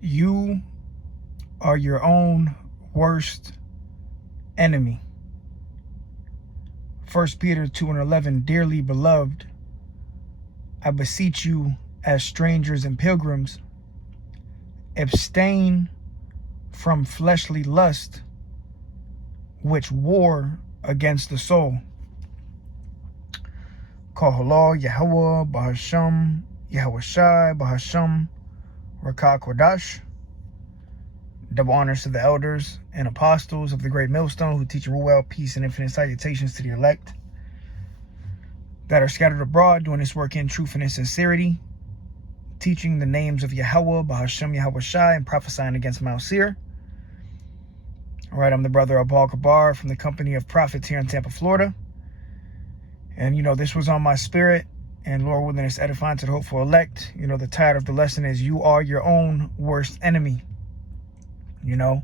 You are your own worst enemy. 1 Peter 2:11, dearly beloved, I beseech you as strangers and pilgrims, abstain from fleshly lust, which war against the soul. Kahala Yahweh Bahasham Yahweh Shai Bahasham Rakah Kodash. Double honors to the elders and apostles of the great millstone who teach Ruel, peace, and infinite salutations to the elect that are scattered abroad doing this work in truth and in sincerity, teaching the names of Yahweh, Bahasham Yahweh Shai, and prophesying against Mount Seir. All right, I'm the brother Abal Kabar from the Company of Prophets here in Tampa, Florida. And, this was on my spirit, and Lord willing, it's edifying to the hopeful elect. The title of the lesson is You Are Your Own Worst Enemy. The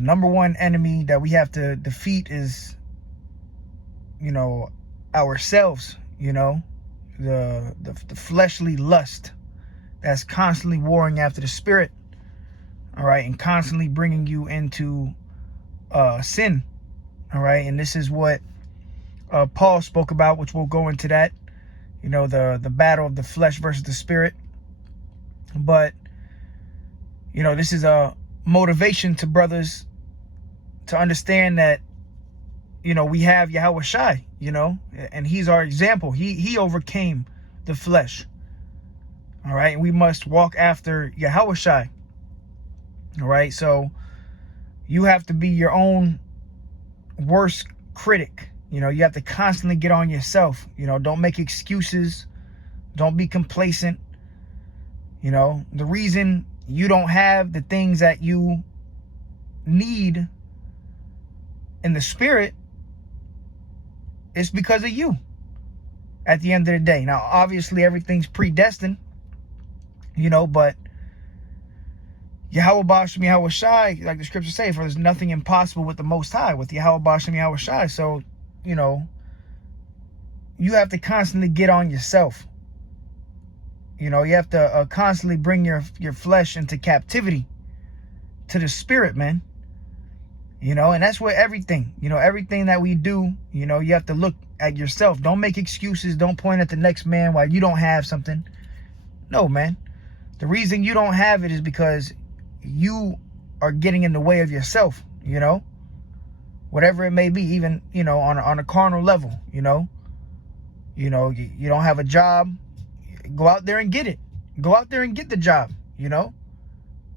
number one enemy that we have to defeat is, ourselves, the fleshly lust that's constantly warring after the spirit, all right, and constantly bringing you into sin, all right. And this is what Paul spoke about, which we'll go into that, the battle of the flesh versus the spirit. But this is a motivation to brothers to understand that, we have Yahweh Shai, and he's our example. He overcame the flesh. All right. And we must walk after Yahweh Shai. All right. So you have to be your own worst critic. You have to constantly get on yourself. Don't make excuses. Don't be complacent. The reason you don't have the things that you need in the spirit is because of you at the end of the day. Now, obviously, everything's predestined, but Yahweh Basham Yahweh Shai, like the scriptures say, for there's nothing impossible with the Most High, with Yahweh Basham Yahweh Shai. So, you have to constantly get on yourself. You have to constantly bring your flesh into captivity to the spirit, man. And that's where everything that we do, you have to look at yourself. Don't make excuses. Don't point at the next man while you don't have something. No, man. The reason you don't have it is because you are getting in the way of yourself, whatever it may be, even, on a carnal level, you don't have a job. Go out there and get it. Go out there and get the job,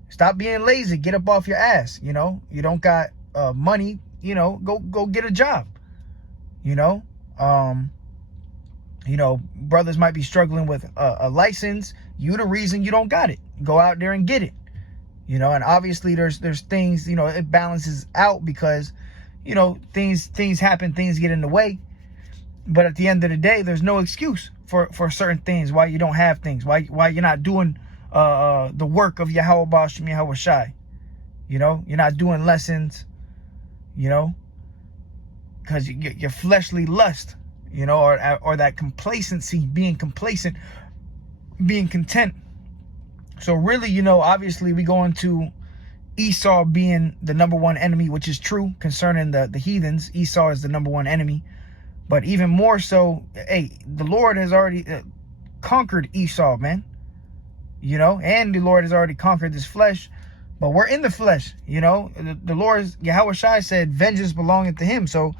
Stop being lazy. Get up off your ass, You don't got money, go get a job, brothers might be struggling with a license. You the reason you don't got it. Go out there and get it, and obviously there's things, it balances out because, things happen, things get in the way. But at the end of the day, there's no excuse for certain things, why you don't have things, why you're not doing the work of Yahweh Basham Yahweh Shai. You're not doing lessons, because your fleshly lust, or that complacency, being complacent, being content. So really, obviously we go into Esau being the number one enemy, which is true concerning the heathens. Esau is the number one enemy. But even more so, the Lord has already conquered Esau, man. And the Lord has already conquered this flesh. But we're in the flesh, The Lord, Yahweh Shai said, vengeance belongeth to him. So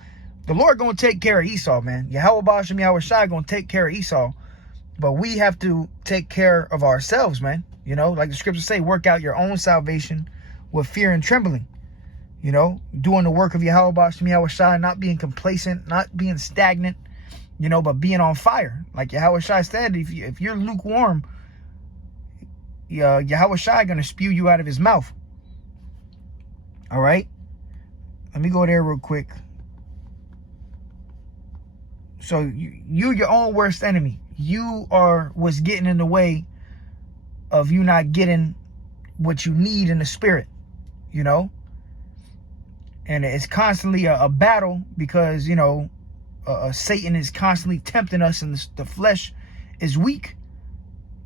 the Lord going to take care of Esau, man. Yahweh Basham Yahweh Shai going to take care of Esau. But we have to take care of ourselves, man. Like the scriptures say, work out your own salvation with fear and trembling. Doing the work of Yahweh Basham Yahweh Shai, not being complacent, not being stagnant, but being on fire. Like Yahweh Shai said, if you're lukewarm, Yahweh Shai going to spew you out of his mouth. All right. Let me go there real quick. So you're your own worst enemy. You are what's getting in the way of you not getting what you need in the spirit, And it's constantly a battle because, Satan is constantly tempting us and the flesh is weak.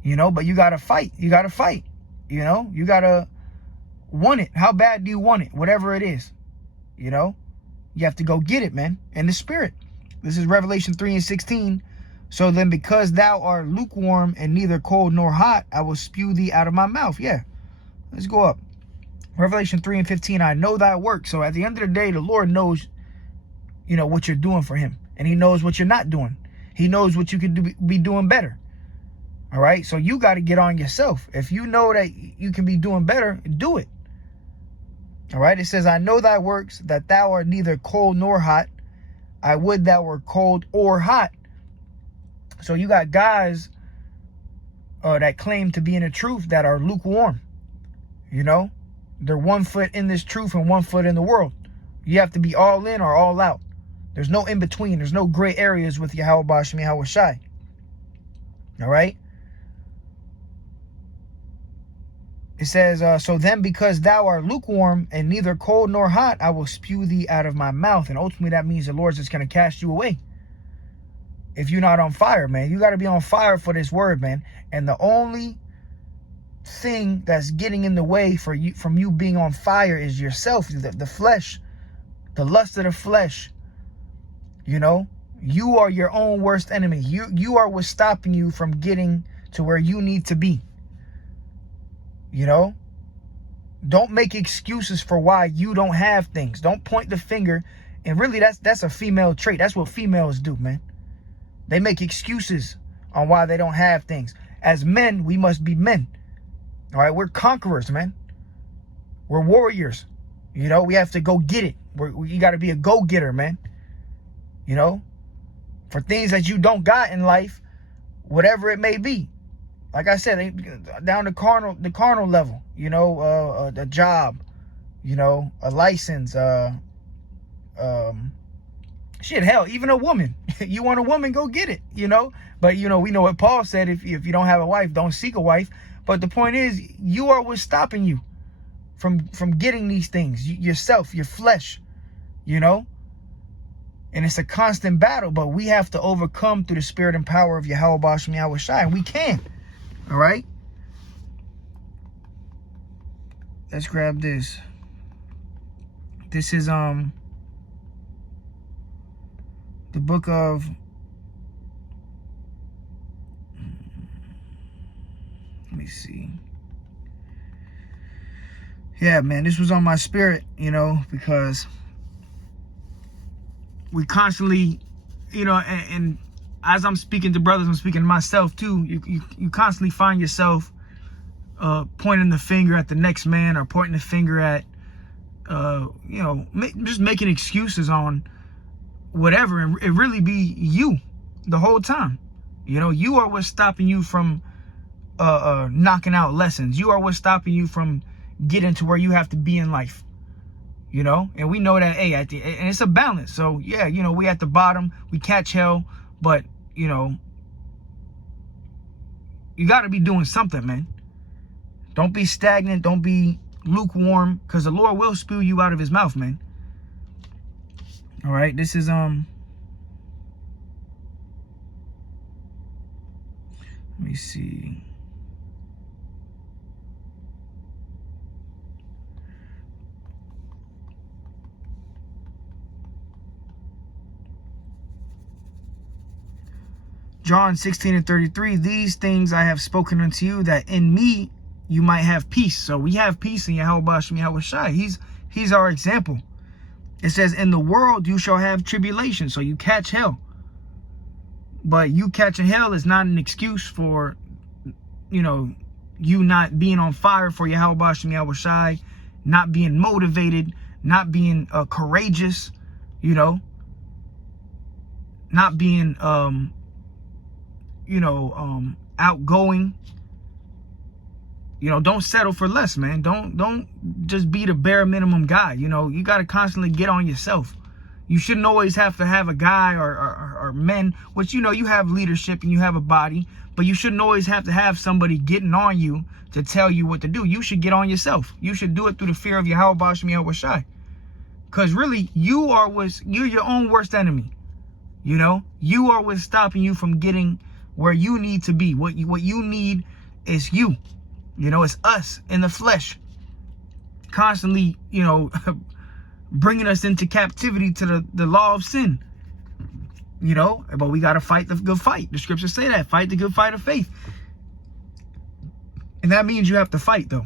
you know, but you got to fight. You got to fight, you know, you got to want it. How bad do you want it? Whatever it is, you know, you have to go get it, man, in the spirit. This is Revelation 3:16. So then because thou art lukewarm and neither cold nor hot, I will spew thee out of my mouth. Yeah, let's go up. Revelation 3:15, I know thy work. So at the end of the day, the Lord knows, you know, what you're doing for him. And he knows what you're not doing. He knows what you could be doing better. All right. So you got to get on yourself. If you know that you can be doing better, do it. All right. It says, I know thy works, that thou art neither cold nor hot. I would thou were cold or hot. So you got guys that claim to be in the truth that are lukewarm. You know, they're 1 foot in this truth and 1 foot in the world. You have to be all in or all out. There's no in between. There's no gray areas with Yahweh Bashem Yahweh Shai. All right. It says, so then because thou art lukewarm and neither cold nor hot, I will spew thee out of my mouth. And ultimately that means the Lord's just going to cast you away. If you're not on fire, man, you got to be on fire for this word, man. And the only thing that's getting in the way for you from you being on fire is yourself, the flesh, the lust of the flesh. You know, you are your own worst enemy. You are what's stopping you from getting to where you need to be. You know, don't make excuses for why you don't have things. Don't point the finger. And really, that's a female trait. That's what females do, man. They make excuses on why they don't have things. As men, we must be men. All right, we're conquerors, man. We're warriors. You know, we have to go get it. You got to be a go-getter, man. You know, for things that you don't got in life, whatever it may be. Like I said, down the carnal level, you know, a job, you know, a license, shit, hell, even a woman. You want a woman, go get it, you know. But, you know, we know what Paul said, if you don't have a wife, don't seek a wife. But the point is, you are what's stopping you from getting these things, yourself, your flesh, you know. And it's a constant battle, but we have to overcome through the spirit and power of Yahweh Bashem Yahweh Shai, and we can. All right. Let's grab this. This is the book of let me see. Yeah, man, this was on my spirit, you know, because we constantly, you know, and as I'm speaking to brothers, I'm speaking to myself too. You constantly find yourself pointing the finger at the next man, or pointing the finger at, you know, just making excuses on whatever, and it really be you the whole time. You know, you are what's stopping you from knocking out lessons. You are what's stopping you from getting to where you have to be in life. You know, and we know that, hey, and it's a balance. So yeah, you know, we at the bottom, we catch hell, but you know, you got to be doing something, man. Don't be stagnant. Don't be lukewarm, because the Lord will spew you out of his mouth, man. All right, this is let me see. John 16:33, these things I have spoken unto you, that in me you might have peace. So we have peace in Yahweh Bashem Yahweh Shai. He's our example. It says, in the world you shall have tribulation. So you catch hell. But you catching hell is not an excuse for, you know, you not being on fire for Yahweh Bashem Yahweh Shai, not being motivated, not being courageous, you know, not being outgoing. You know, don't settle for less, man. Don't just be the bare minimum guy. You know, you got to constantly get on yourself. You shouldn't always have to have a guy or men, which, you know, you have leadership and you have a body, but you shouldn't always have to have somebody getting on you to tell you what to do. You should get on yourself. You should do it through the fear of Yahweh Bashem Yahweh Shai. Because really, you're your own worst enemy. You know, you are what's stopping you from getting where you need to be. What you need is you. You know, it's us in the flesh, constantly, you know, bringing us into captivity to the law of sin. You know, but we got to fight the good fight. The scriptures say that. Fight the good fight of faith. And that means you have to fight, though.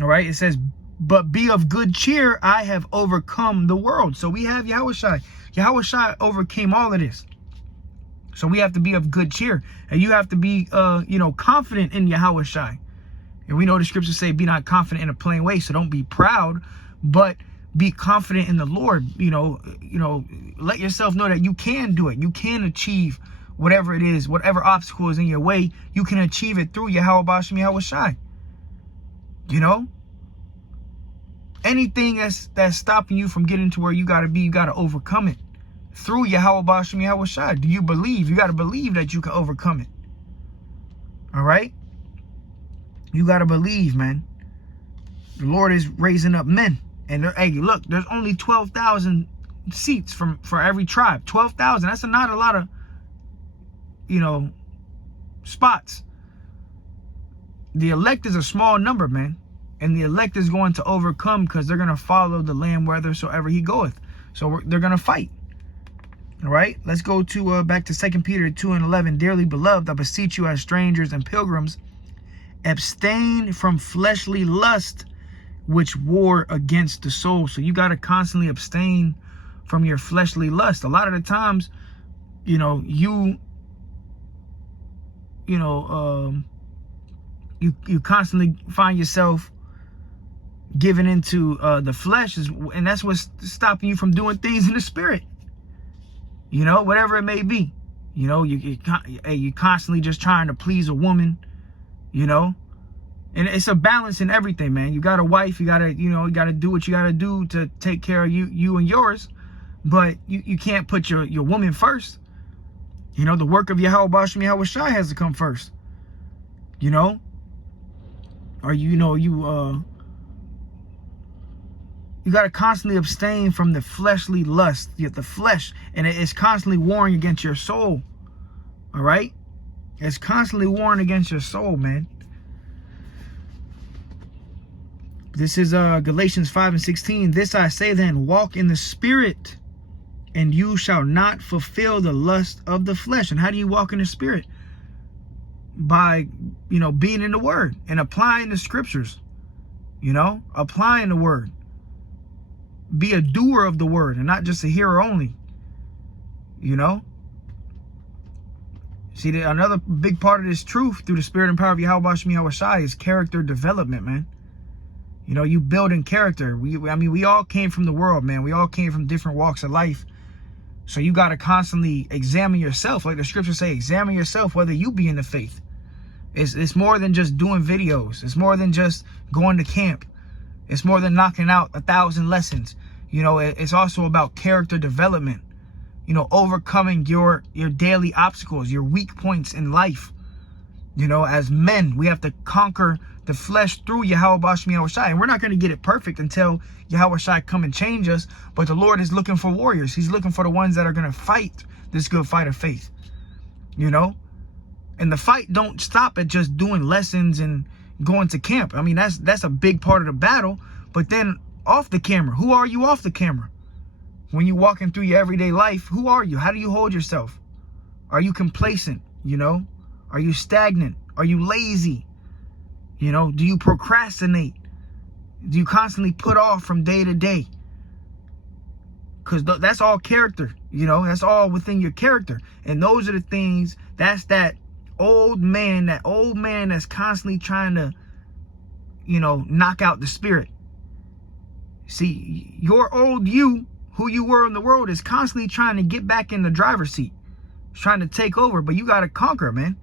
All right? It says, but be of good cheer. I have overcome the world. So we have Yahushua. Yahushua overcame all of this. So we have to be of good cheer. And you have to be, you know, confident in Yahushua. And we know the scriptures say, be not confident in a plain way. So don't be proud, but be confident in the Lord. You know, let yourself know that you can do it. You can achieve whatever it is, whatever obstacle is in your way. You can achieve it through Yahweh Bashem Yahushua. You know, anything that's stopping you from getting to where you got to be, you got to overcome it through Yahweh Bashem Yahushua. Do you believe? You got to believe that you can overcome it. All right. You got to believe, man. The Lord is raising up men. And hey, look, there's only 12,000 seats for every tribe. 12,000. That's not a lot of, you know, spots. The elect is a small number, man. And the elect is going to overcome because they're going to follow the Lamb whithersoever he goeth. So they're going to fight. All right. Let's go to back to 2 Peter 2:11. Dearly beloved, I beseech you as strangers and pilgrims, abstain from fleshly lust, which war against the soul. So you got to constantly abstain from your fleshly lust. A lot of the times, you know, you constantly find yourself giving into the flesh, and that's what's stopping you from doing things in the spirit. You know, whatever it may be. You know, you constantly just trying to please a woman. You know, and it's a balance in everything, man. You got a wife, you gotta do what you gotta do to take care of you and yours, but you can't put your woman first. You know, the work of Yahweh Bashem Yahushua has to come first. You know, or you got to constantly abstain from the fleshly lust, the flesh, and it's constantly warring against your soul. All right, it's constantly warring against your soul, man. This is Galatians 5:16. This I say then, walk in the spirit, and you shall not fulfill the lust of the flesh. And how do you walk in the spirit? By, you know, being in the word and applying the scriptures. You know, applying the word. Be a doer of the word and not just a hearer only. You know. See, another big part of this truth through the spirit and power of Yahweh Bashem Yahushua is character development, man. You know, you building character. We all came from the world, man. We all came from different walks of life. So you got to constantly examine yourself. Like the scriptures say, examine yourself whether you be in the faith. It's more than just doing videos. It's more than just going to camp. It's more than knocking out 1,000 lessons. You know, it's also about character development. You know, overcoming your daily obstacles, your weak points in life. You know, as men, we have to conquer the flesh through Yahweh Bashem Yahushua. And we're not going to get it perfect until Yahushua come and change us. But the Lord is looking for warriors. He's looking for the ones that are going to fight this good fight of faith. You know? And the fight don't stop at just doing lessons and going to camp. I mean, that's a big part of the battle. But then off the camera, who are you off the camera? When you walking through your everyday life, who are you? How do you hold yourself? Are you complacent? You know? Are you stagnant? Are you lazy? You know, do you procrastinate? Do you constantly put off from day to day? Because that's all character, you know, that's all within your character. And those are the things, that's that old man that's constantly trying to, you know, knock out the spirit. See, your old you, who you were in the world, is constantly trying to get back in the driver's seat. Trying to take over, but you got to conquer, man.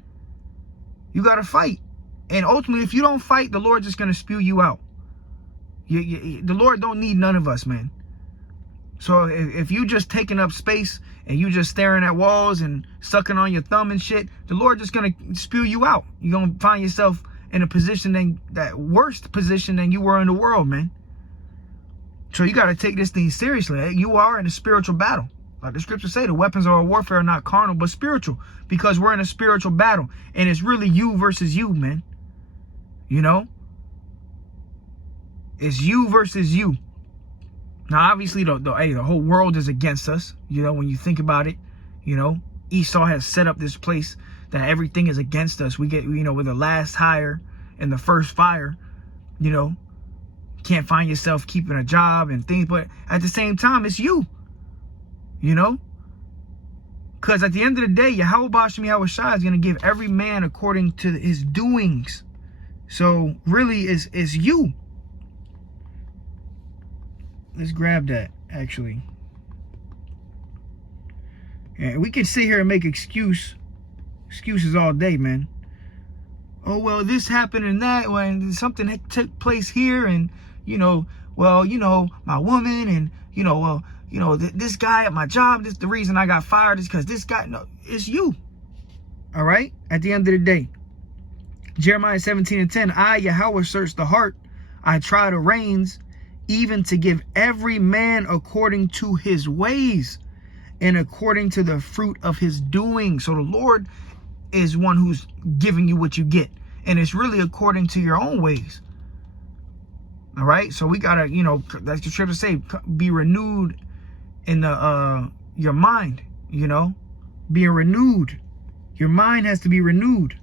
You got to fight. And ultimately, if you don't fight, the Lord's just going to spew you out. The Lord don't need none of us, man. So if you just taking up space and you just staring at walls and sucking on your thumb and shit, the Lord just going to spew you out. You're going to find yourself in a position, that worst position than you were in the world, man. So you got to take this thing seriously. You are in a spiritual battle. Like the scriptures say, the weapons of our warfare are not carnal, but spiritual, because we're in a spiritual battle. And it's really you versus you, man. You know? It's you versus you. Now, obviously, the whole world is against us. You know, when you think about it, you know, Esau has set up this place that everything is against us. We get, you know, we're the last hire and the first fire, you know. Can't find yourself keeping a job and things, but at the same time, it's you. You know? Because at the end of the day, Yahweh Bashem Yahweh Shai is going to give every man according to his doings. So really, it's you. Let's grab that, actually. And we can sit here and make excuses all day, man. Oh, well, this happened and that, when something took place here, and, you know, well, you know, my woman, and, you know, well, you know, this guy at my job, this the reason I got fired is because this guy. No, it's you. All right? At the end of the day. Jeremiah 17:10, I, Yahweh, search the heart. I try the reins, even to give every man according to his ways and according to the fruit of his doing. So the Lord is one who's giving you what you get. And it's really according to your own ways. All right? So we got to, you know, that's the scripture say, be renewed in the your mind, you know, being renewed. Your mind has to be renewed,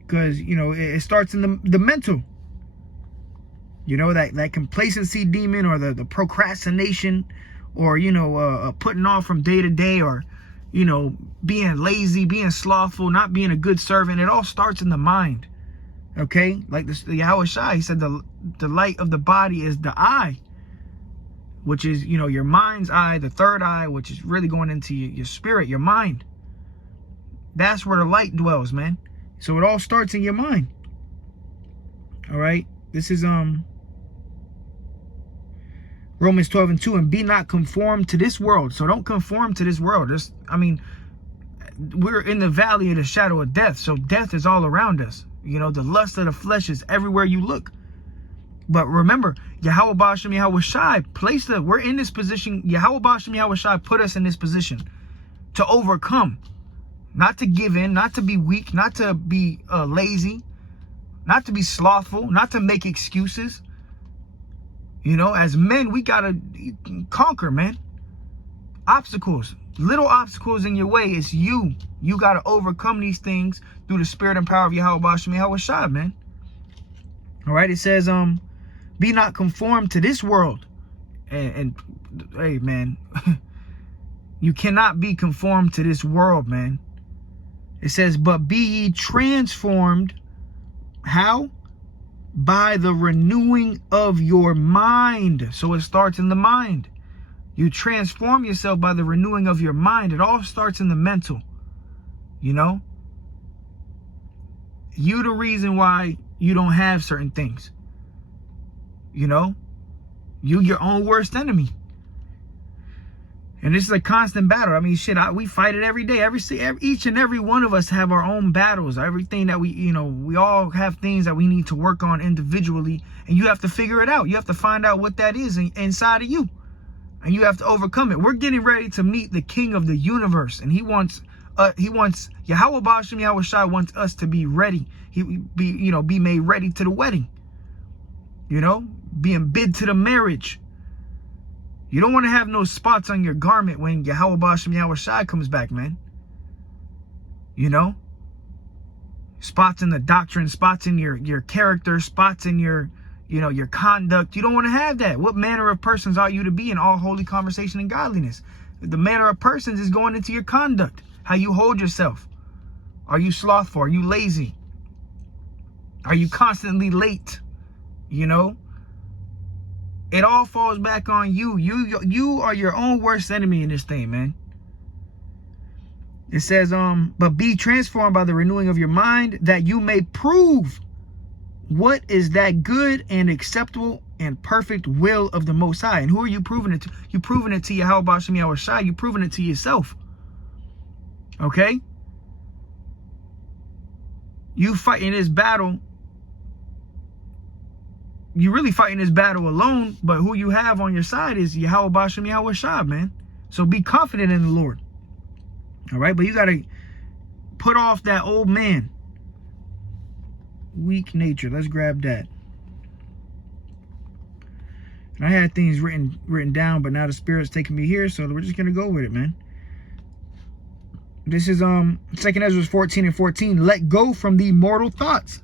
because, you know, it starts in the mental. You know, that complacency demon, or the procrastination, or, you know, putting off from day to day, or, you know, being lazy, being slothful, not being a good servant. It all starts in the mind. Okay, like the Yahweh Shai, he said the light of the body is the eye, which is, you know, your mind's eye, the third eye, which is really going into your spirit, your mind. That's where the light dwells, man. So it all starts in your mind. All right. This is Romans 12:2, and be not conformed to this world. So don't conform to this world. I mean, we're in the valley of the shadow of death. So death is all around us. You know, the lust of the flesh is everywhere you look. But remember, Yahweh Bashem Yahweh Shai placed us. We're in this position. Yahweh Bashem Yahweh Shai put us in this position to overcome, not to give in, not to be weak, not to be lazy, not to be slothful, not to make excuses. You know, as men, we gotta conquer, man. Obstacles, little obstacles in your way. It's you. You gotta overcome these things through the spirit and power of Yahweh Bashem Yahweh Shai, man. All right, it says, be not conformed to this world. And hey, man, you cannot be conformed to this world, man. It says, but be ye transformed. How? By the renewing of your mind. So it starts in the mind. You transform yourself by the renewing of your mind. It all starts in the mental. You know? You the reason why you don't have certain things. You know? You your own worst enemy. And this is a constant battle. I mean, shit, we fight it every day. Each and every one of us have our own battles. Everything that we all have things that we need to work on individually. And you have to figure it out. You have to find out what that is inside of you. And you have to overcome it. We're getting ready to meet the King of the universe. And he wants Yahweh Bashem Yahweh Shai wants us to be ready. Be made ready to the wedding. You know, being bid to the marriage. You don't want to have no spots on your garment when Yahweh Bashem Yahweh Shai comes back, man. You know? Spots in the doctrine, spots in your character, spots in your conduct. You don't want to have that. What manner of persons are you to be in all holy conversation and godliness? The manner of persons is going into your conduct. How you hold yourself. Are you slothful? Are you lazy? Are you constantly late? You know? It all falls back on you. You are your own worst enemy in this thing, man. It says, but be transformed by the renewing of your mind, that you may prove what is that good and acceptable and perfect will of the Most High. And who are you proving it to? You're proving it to Yahweh Bashem Yahweh Shai. You're proving it to yourself. Okay? You fighting this battle. You really fighting this battle alone, but who you have on your side is Yahweh Bashem Yahweh Shai, man. So be confident in the Lord. All right, but you got to put off that old man. Weak nature. Let's grab that. And I had things written down, but now the Spirit's taking me here, so we're just going to go with it, man. This is 2 Ezra 14:14. Let go from the mortal thoughts.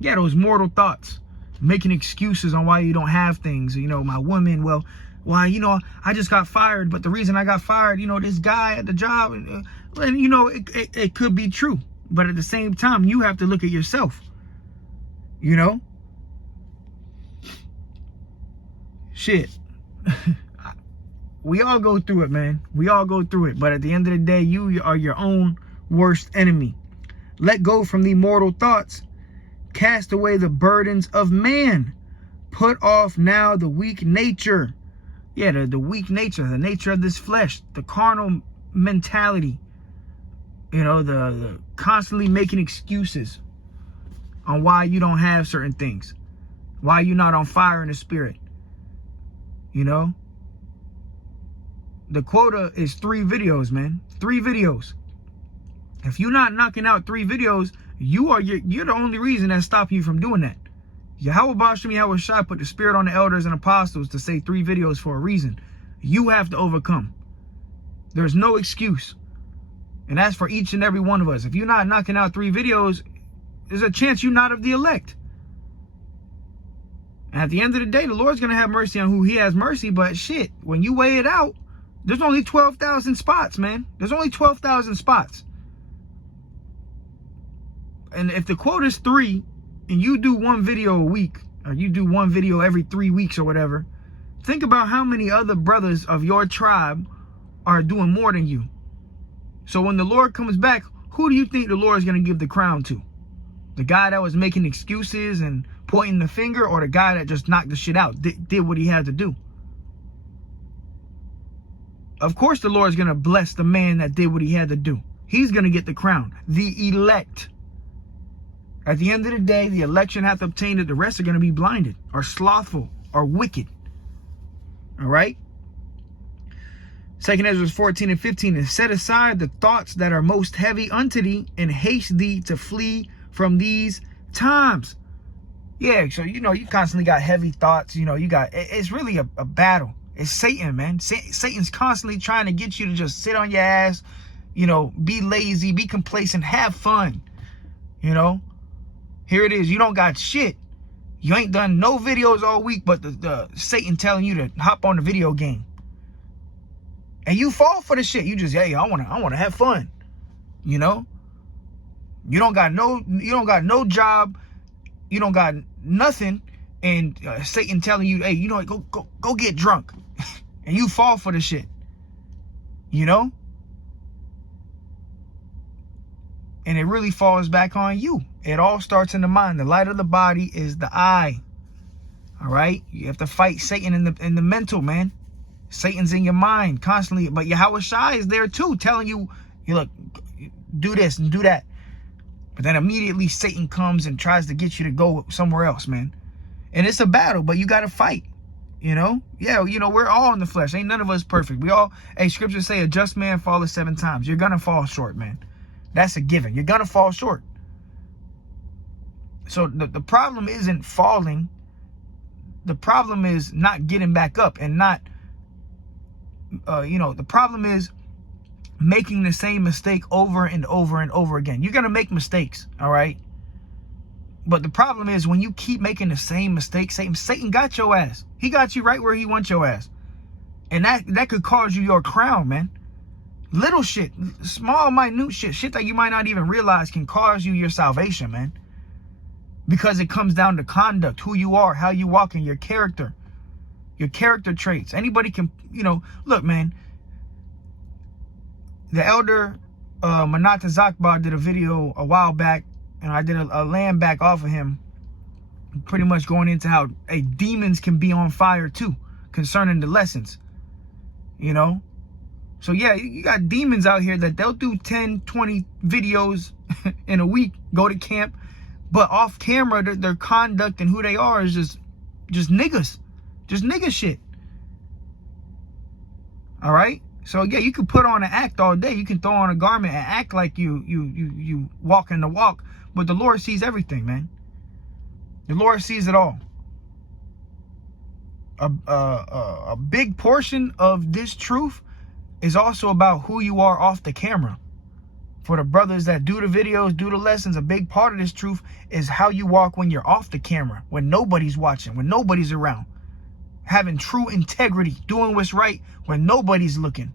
Yeah, those mortal thoughts. Making excuses on why you don't have things. You know, my woman, well, you know, I just got fired, but the reason I got fired, you know, this guy at the job, and you know, it could be true. But at the same time, you have to look at yourself. You know? Shit. We all go through it, man. We all go through it. But at the end of the day, you are your own worst enemy. Let go from the mortal thoughts. Cast away the burdens of man. Put off now the weak nature. Yeah, the weak nature, the nature of this flesh, the carnal mentality. You know, the constantly making excuses on why you don't have certain things. Why you're not on fire in the Spirit. You know? The quota is 3 videos, man. 3 videos. If you're not knocking out 3 videos, you're the only reason that's stopping you from doing that. Yahweh Basham Yahweh Shai put the Spirit on the elders and apostles to say 3 videos for a reason. You have to overcome. There's no excuse. And that's for each and every one of us. If you're not knocking out 3 videos, there's a chance you're not of the elect. And at the end of the day, the Lord's going to have mercy on who he has mercy. But shit, when you weigh it out, there's only 12,000 spots, man. There's only 12,000 spots. And if the quota is 3 and you do 1 video a week, or you do 1 video every 3 weeks or whatever, think about how many other brothers of your tribe are doing more than you. So when the Lord comes back, who do you think the Lord is going to give the crown to? The guy that was making excuses and pointing the finger, or the guy that just knocked the shit out, did what he had to do? Of course the Lord is going to bless the man that did what he had to do. He's going to get the crown. The elect. At the end of the day, the election hath obtained it. The rest are going to be blinded, or slothful, or wicked. All right? 2 Ezra 14:15. And set aside the thoughts that are most heavy unto thee, and haste thee to flee from these times. Yeah, so, you know, you constantly got heavy thoughts. You know, it's really a battle. It's Satan, man. Satan's constantly trying to get you to just sit on your ass, you know, be lazy, be complacent, have fun. You know, here it is. You don't got shit. You ain't done no videos all week, but the Satan telling you to hop on the video game. And you fall for the shit. You just, hey, I wanna have fun. You know? You don't got no job. You don't got nothing. And Satan telling you, hey, you know, go get drunk. And you fall for the shit. You know? And it really falls back on you. It all starts in the mind. The light of the body is the eye. All right? You have to fight Satan in the mental, man. Satan's in your mind constantly. But Yahweh Shai is there too, telling you, look, do this and do that. But then immediately Satan comes and tries to get you to go somewhere else, man. And it's a battle, but you got to fight. You know? Yeah, you know, we're all in the flesh. Ain't none of us perfect. We all, scriptures say a just man falleth 7 times. You're going to fall short, man. That's a given. You're going to fall short. So the problem isn't falling. The problem is not getting back up and not, the problem is making the same mistake over and over and over again. You're going to make mistakes, all right? But the problem is when you keep making the same mistake, Satan got your ass. He got you right where he wants your ass. And that could cause you your crown, man. Little shit, small, minute shit that you might not even realize can cause you your salvation, man. Because it comes down to conduct, who you are, how you walk, and your character traits. Anybody can, look, man. The elder Manata Zakbar did a video a while back, and I did a land back off of him, pretty much going into how demons can be on fire too, concerning the lessons, So yeah, you got demons out here that they'll do 10, 20 videos in a week, go to camp, but off camera, their conduct and who they are is just niggas, just nigga shit. All right. So yeah, you can put on an act all day. You can throw on a garment and act like you walking the walk, but the Lord sees everything, man. The Lord sees it all. A big portion of this truth is also about who you are off the camera. For the brothers that do the videos, do the lessons, a big part of this truth is how you walk when you're off the camera, when nobody's watching, when nobody's around. Having true integrity, doing what's right when nobody's looking.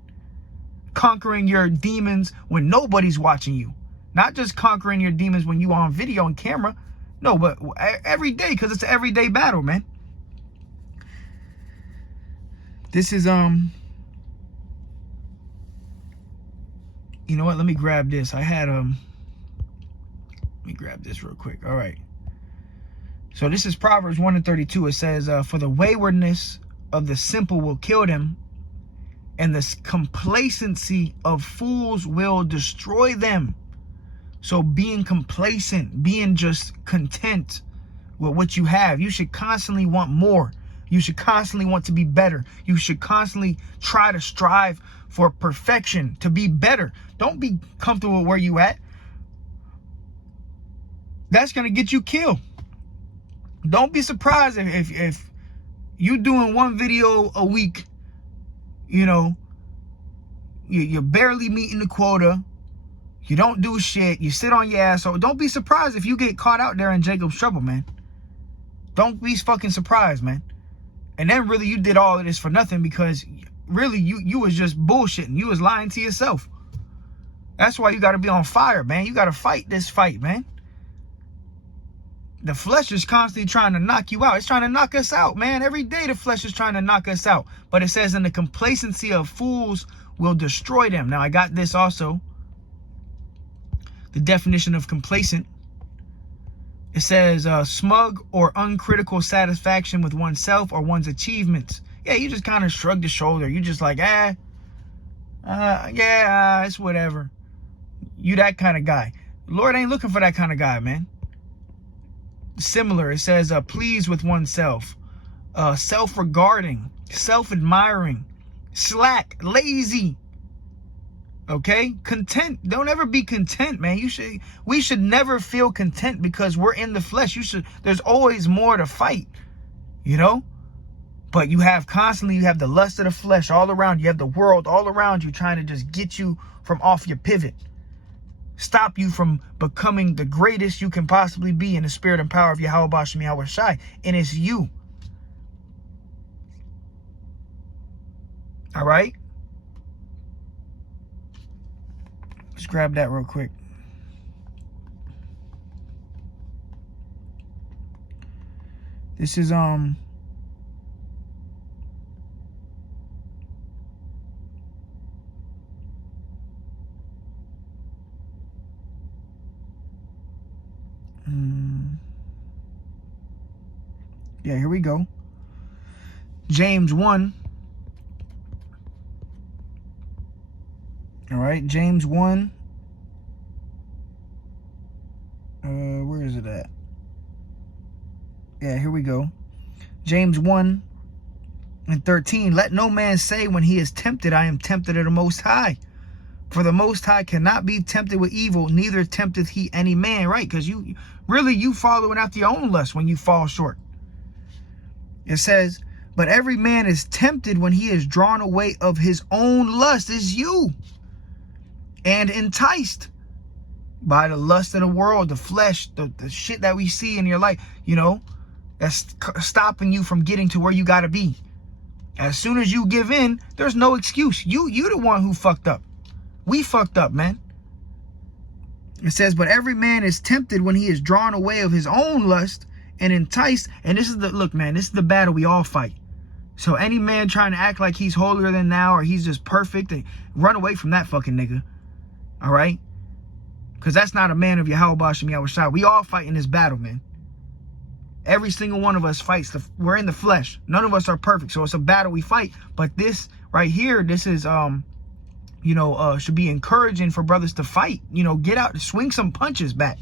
Conquering your demons when nobody's watching you. Not just conquering your demons when you on video and camera. No, but every day, because it's an everyday battle, man. This is, you know what? Let me grab this. I had, let me grab this real quick. All right. So this is Proverbs 1:32. It says, for the waywardness of the simple will kill them, and the complacency of fools will destroy them. So being complacent, being just content with what you have, you should constantly want more. You should constantly want to be better. You should constantly try to strive for perfection, to be better. Don't be comfortable where you at. That's going to get you killed. Don't be surprised if you doing one video a week, you know, you're barely meeting the quota. You don't do shit. You sit on your ass. So don't be surprised if you get caught out there in Jacob's trouble, man. Don't be fucking surprised, man. And then really you did all of this for nothing, because really you was just bullshitting. You was lying to yourself. That's why you got to be on fire, man. You got to fight this fight, man. The flesh is constantly trying to knock you out. It's trying to knock us out, man. Every day the flesh is trying to knock us out. But it says, in the complacency of fools will destroy them. Now I got this also. The definition of complacent. It says smug or uncritical satisfaction with oneself or one's achievements. Yeah, you just kind of shrug the shoulder. You just like, it's whatever. You that kind of guy. Lord ain't looking for that kind of guy, man. Similar, it says pleased with oneself, self-regarding, self-admiring, slack, lazy. Okay, content. Don't ever be content, man. We should never feel content, because we're in the flesh. There's always more to fight, you know. But you have the lust of the flesh all around. You have the world all around you trying to just get you from off your pivot, stop you from becoming the greatest you can possibly be in the spirit and power of Yahweh Bashem Yahweh Shai. And it's you. All right. Let's grab that real quick. This is yeah, here we go. James 1. All right, James 1. Where is it at? Yeah, here we go. James 1:13. Let no man say when he is tempted, I am tempted of the Most High. For the Most High cannot be tempted with evil, neither tempteth he any man. Right? Because you following after your own lust when you fall short. It says, but every man is tempted when he is drawn away of his own lust. Is you. And enticed by the lust of the world, the flesh, the shit that we see in your life, you know, that's stopping you from getting to where you got to be. As soon as you give in, there's no excuse. You the one who fucked up. We fucked up, man. It says, but every man is tempted when he is drawn away of his own lust and enticed. And this is look, man, this is the battle we all fight. So any man trying to act like he's holier than thou, or he's just perfect, run away from that fucking nigga. All right? Because that's not a man of Yahweh Bashem Yahweh Shai. We all fight in this battle, man. Every single one of us fights. We're in the flesh. None of us are perfect. So it's a battle we fight. But this right here, this is, should be encouraging for brothers to fight. You know, get out, swing some punches back.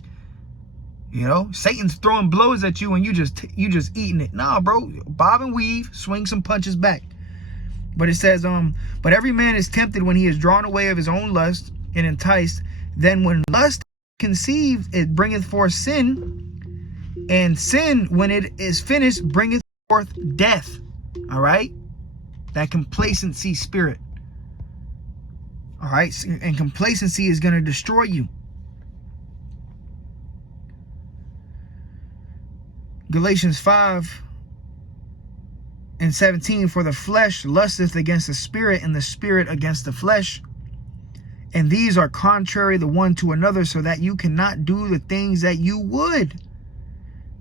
You know, Satan's throwing blows at you and you just eating it. Nah, bro. Bob and weave, swing some punches back. But it says, but every man is tempted when he is drawn away of his own lust and enticed. Then when lust conceived, it bringeth forth sin. And sin, when it is finished, bringeth forth death. All right? That complacency spirit. All right? And complacency is going to destroy you. Galatians 5:17, for the flesh lusteth against the spirit, and the spirit against the flesh. And these are contrary the one to another, so that you cannot do the things that you would.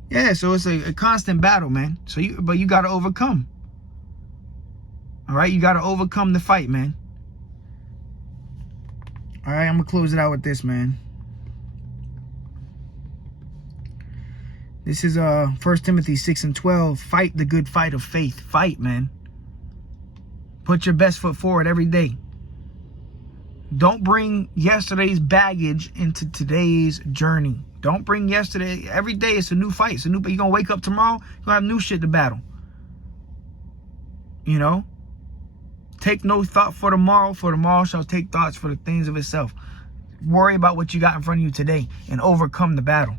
Yeah, so it's a constant battle, man. But you got to overcome. All right, you got to overcome the fight, man. All right, I'm going to close it out with this, man. This is 1 Timothy 6:12. Fight the good fight of faith. Fight, man. Put your best foot forward every day. Don't bring yesterday's baggage into today's journey. Don't bring yesterday. Every day it's a new fight. It's a new. You're going to wake up tomorrow, you're going to have new shit to battle. You know? Take no thought for tomorrow shall take thoughts for the things of itself. Worry about what you got in front of you today and overcome the battle.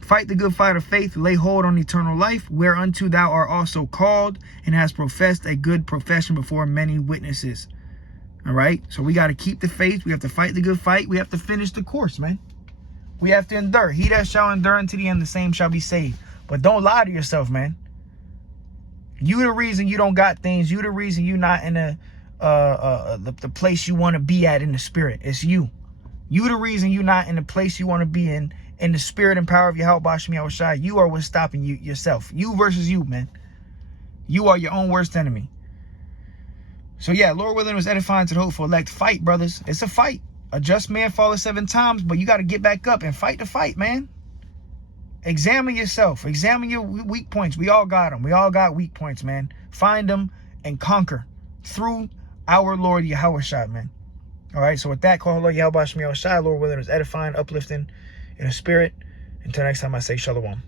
Fight the good fight of faith, lay hold on eternal life, whereunto thou art also called, and hast professed a good profession before many witnesses. All right? So we got to keep the faith. We have to fight the good fight. We have to finish the course, man. We have to endure. He that shall endure unto the end, the same shall be saved. But don't lie to yourself, man. You the reason you don't got things. You the reason you not in the place you want to be at in the spirit. It's you. You the reason you not in the place you want to be in the spirit and power of Yahweh Shem Yahushua. You are what's stopping you yourself. You versus you, man. You are your own worst enemy. So yeah, Lord willing, was edifying to the hopeful elect. Fight, brothers. It's a fight. A just man falleth 7 times, but you got to get back up and fight the fight, man. Examine yourself. Examine your weak points. We all got them. We all got weak points, man. Find them and conquer through our Lord Yahushua, man. All right, so with that, call Lord Yahweh Shem Yahushua. Lord willing, was edifying, uplifting in the spirit. Until next time, I say shalom.